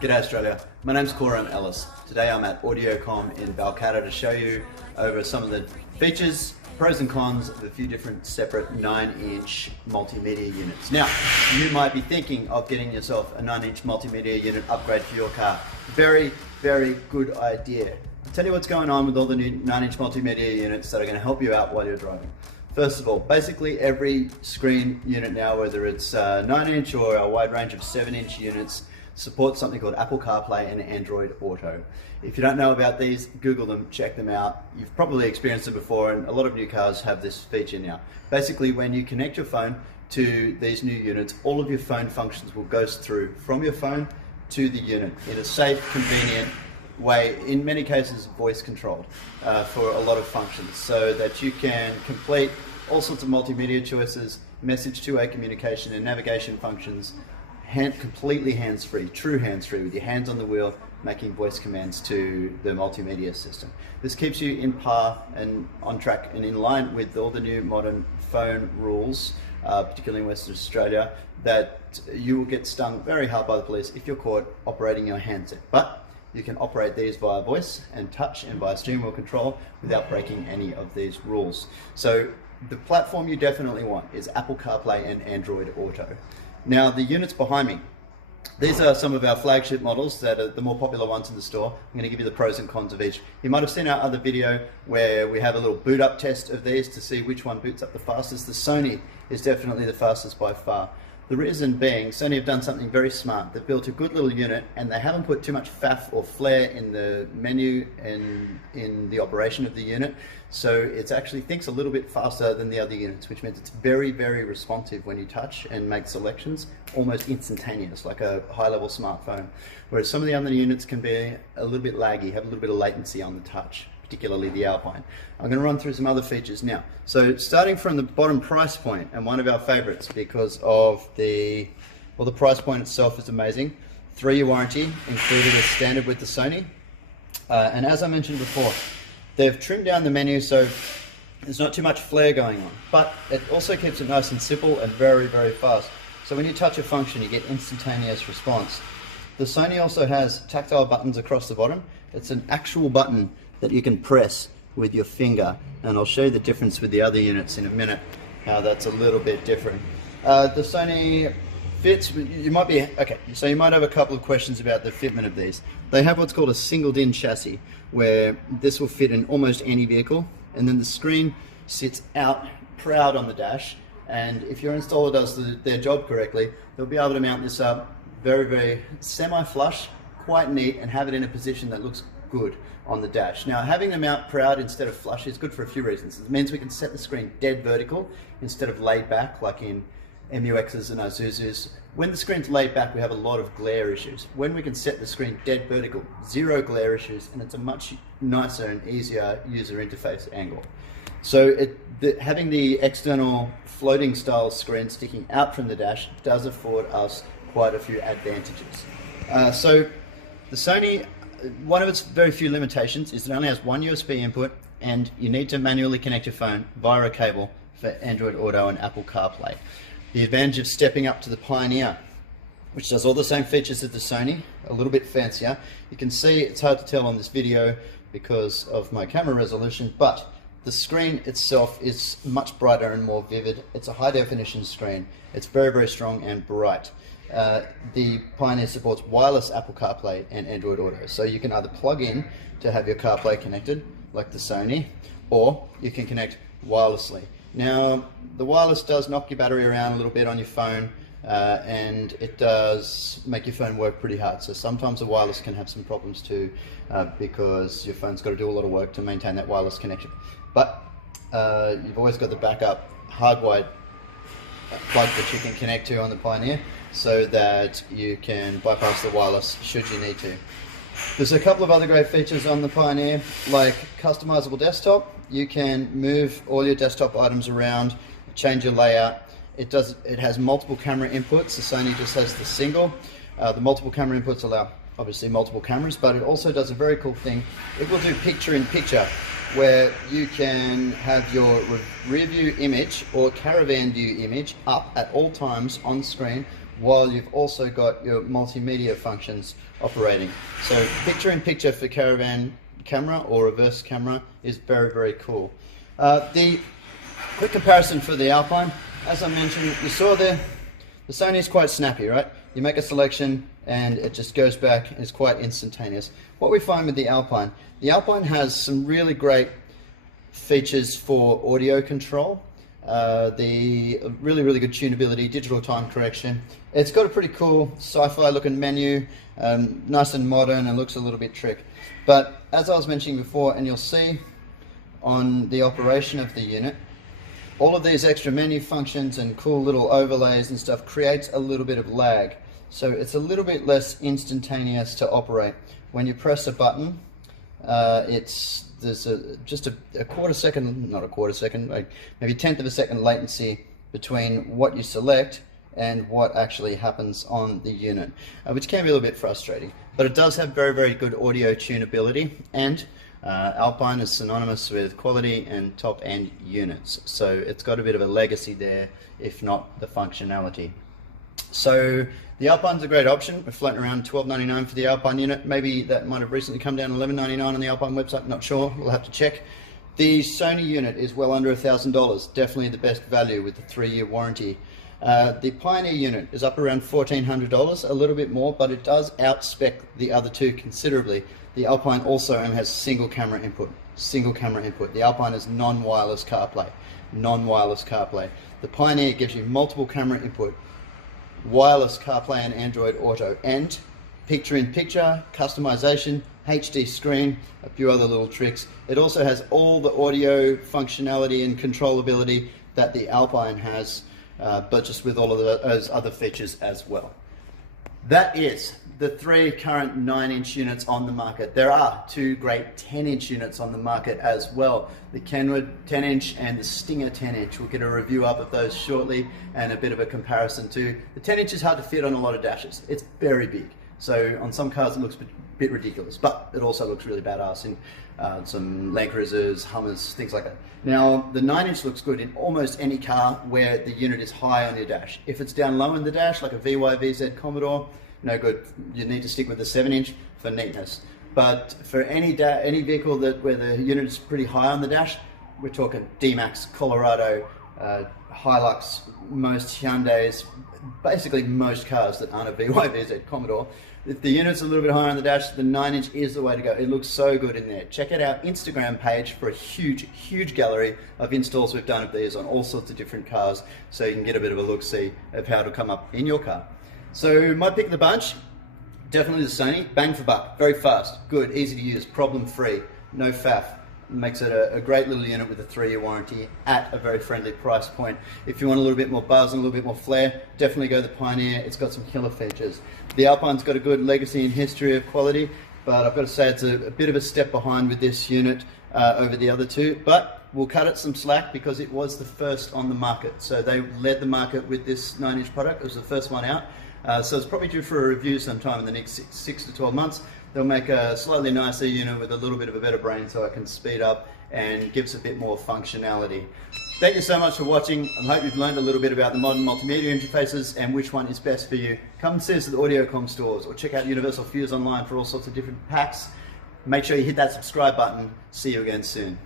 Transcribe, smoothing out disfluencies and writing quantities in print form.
G'day Australia, my name's Coram Ellis. Today I'm at Audiocom in Balcatta to show you over some of the features, pros and cons of a few different separate 9-inch multimedia units. Now, you might be thinking of getting yourself a 9-inch multimedia unit upgrade for your car. Very, very good idea. I'll tell you what's going on with all the new 9-inch multimedia units that are going to help you out while you're driving. First of all, basically every screen unit now, whether it's 9-inch or a wide range of 7-inch units, supports something called Apple CarPlay and Android Auto. If you don't know about these, Google them, check them out. You've probably experienced them before, and a lot of new cars have this feature now. Basically, when you connect your phone to these new units, all of your phone functions will go through from your phone to the unit in a safe, convenient way, in many cases voice controlled for a lot of functions, so that you can complete all sorts of multimedia choices, message two-way communication and navigation functions, completely hands-free, true hands-free, with your hands on the wheel, making voice commands to the multimedia system. This keeps you in par and on track and in line with all the new modern phone rules, particularly in Western Australia, that you will get stung very hard by the police if you're caught operating your handset. But you can operate these via voice and touch and via steering wheel control without breaking any of these rules. So the platform you definitely want is Apple CarPlay and Android Auto. Now, the units behind me, these are some of our flagship models that are the more popular ones in the store. I'm going to give you the pros and cons of each. You might have seen our other video where we have a little boot up test of these to see which one boots up the fastest. The Sony is definitely the fastest by far. The reason being, Sony have done something very smart. They've built a good little unit and they haven't put too much faff or flair in the menu and in the operation of the unit. So it actually thinks a little bit faster than the other units, which means it's very, very responsive when you touch and make selections, almost instantaneous, like a high-level smartphone. Whereas some of the other units can be a little bit laggy, have a little bit of latency on the touch, particularly the Alpine. I'm going to run through some other features now. So starting from the bottom price point, and one of our favorites because of the price point itself is amazing. 3-year warranty included as standard with the Sony. And as I mentioned before, they've trimmed down the menu so there's not too much flair going on, but it also keeps it nice and simple and very, very fast. So when you touch a function, you get instantaneous response. The Sony also has tactile buttons across the bottom. It's an actual button that you can press with your finger, and I'll show you the difference with the other units in a minute, how that's a little bit different. The Sony fits, you might have a couple of questions about the fitment of these. They have what's called a single DIN chassis, where this will fit in almost any vehicle, and then the screen sits out proud on the dash, and if your installer does their job correctly, they'll be able to mount this up very, very semi-flush, quite neat, and have it in a position that looks good on the dash. Now, having the mount proud instead of flush is good for a few reasons. It means we can set the screen dead vertical instead of laid back like in MUXs and Isuzus. When the screen's laid back, we have a lot of glare issues. When we can set the screen dead vertical, zero glare issues, and it's a much nicer and easier user interface angle. So having the external floating style screen sticking out from the dash does afford us quite a few advantages. So the Sony, one of its very few limitations is it only has one USB input, and you need to manually connect your phone via a cable for Android Auto and Apple CarPlay. The advantage of stepping up to the Pioneer, which does all the same features as the Sony, a little bit fancier. You can see it's hard to tell on this video because of my camera resolution, but the screen itself is much brighter and more vivid. It's a high definition screen. It's very, very strong and bright. The Pioneer supports wireless Apple CarPlay and Android Auto, so you can either plug in to have your CarPlay connected like the Sony, or you can connect wirelessly. Now, the wireless does knock your battery around a little bit on your phone, and it does make your phone work pretty hard. So sometimes the wireless can have some problems too, because your phone's got to do a lot of work to maintain that wireless connection. But you've always got the backup hardwired plug that you can connect to on the Pioneer, so that you can bypass the wireless should you need to. There's a couple of other great features on the Pioneer, like customizable desktop. You can move all your desktop items around, change your layout. It has multiple camera inputs. The Sony just has the single. The multiple camera inputs allow obviously multiple cameras, but it also does a very cool thing. It will do picture-in-picture, where you can have your rear view image or caravan view image up at all times on screen while you've also got your multimedia functions operating. So picture-in-picture for caravan camera or reverse camera is very, very cool. The quick comparison for the Alpine, as I mentioned, you saw there, the Sony is quite snappy, right? You make a selection and it just goes back, it's quite instantaneous. What we find with the Alpine has some really great features for audio control. The really good tunability, digital time correction. It's got a pretty cool sci-fi looking menu, nice and modern, and looks a little bit trick. But as I was mentioning before, and you'll see on the operation of the unit, all of these extra menu functions and cool little overlays and stuff creates a little bit of lag. So it's a little bit less instantaneous to operate. When you press a button, there's just a quarter second, not a quarter second, like maybe 1/10 of a second latency between what you select and what actually happens on the unit, which can be a little bit frustrating. But it does have very good audio tunability, and Alpine is synonymous with quality and top-end units, so it's got a bit of a legacy there, if not the functionality. So the Alpine's a great option. We're floating around $12.99 for the Alpine unit. Maybe that might have recently come down to $11.99 on the Alpine website, not sure, we'll have to check. The Sony unit is well under $1,000, definitely the best value with the 3-year warranty. The Pioneer unit is up around $1,400, a little bit more, but it does outspec the other two considerably. The Alpine also only has single camera input. The Alpine is non-wireless CarPlay. The Pioneer gives you multiple camera input, wireless CarPlay and Android Auto, and picture-in-picture, customization, HD screen, a few other little tricks. It also has all the audio functionality and controllability that the Alpine has, but just with all of those other features as well. That is the 3 current 9-inch units on the market. There are 2 great 10-inch units on the market as well. The Kenwood 10-inch and the Stinger 10-inch. We'll get a review up of those shortly and a bit of a comparison too. The 10-inch is hard to fit on a lot of dashes. It's very big. So on some cars it looks a bit ridiculous, but it also looks really badass in some Land Cruisers, Hummers, things like that. Now the 9-inch looks good in almost any car where the unit is high on your dash. If it's down low in the dash, like a VY-VZ Commodore, no good. You need to stick with the 7-inch for neatness. But for any vehicle where the unit is pretty high on the dash, we're talking D-Max, Colorado, Hilux, most Hyundais, basically most cars that aren't a VY-VZ Commodore. If the unit's a little bit higher on the dash, the 9-inch is the way to go. It looks so good in there. Check out our Instagram page for a huge gallery of installs we've done of these on all sorts of different cars, so you can get a bit of a look-see of how it'll come up in your car. So my pick of the bunch, definitely the Sony. Bang for buck, very fast, good, easy to use, problem-free, no faff. Makes it a great little unit with a 3-year warranty at a very friendly price point. If you want a little bit more buzz and a little bit more flair, definitely go the Pioneer. It's got some killer features. The Alpine's got a good legacy and history of quality, but I've got to say it's a bit of a step behind with this unit over the other two, but we'll cut it some slack because it was the first on the market. So they led the market with this 9-inch product. It was the first one out. So it's probably due for a review sometime in the next 6 to 12 months. They'll make a slightly nicer unit with a little bit of a better brain so it can speed up and gives a bit more functionality. Thank you so much for watching. I hope you've learned a little bit about the modern multimedia interfaces and which one is best for you. Come and see us at the Audiocom stores or check out Universalfuze online for all sorts of different packs. Make sure you hit that subscribe button. See you again soon.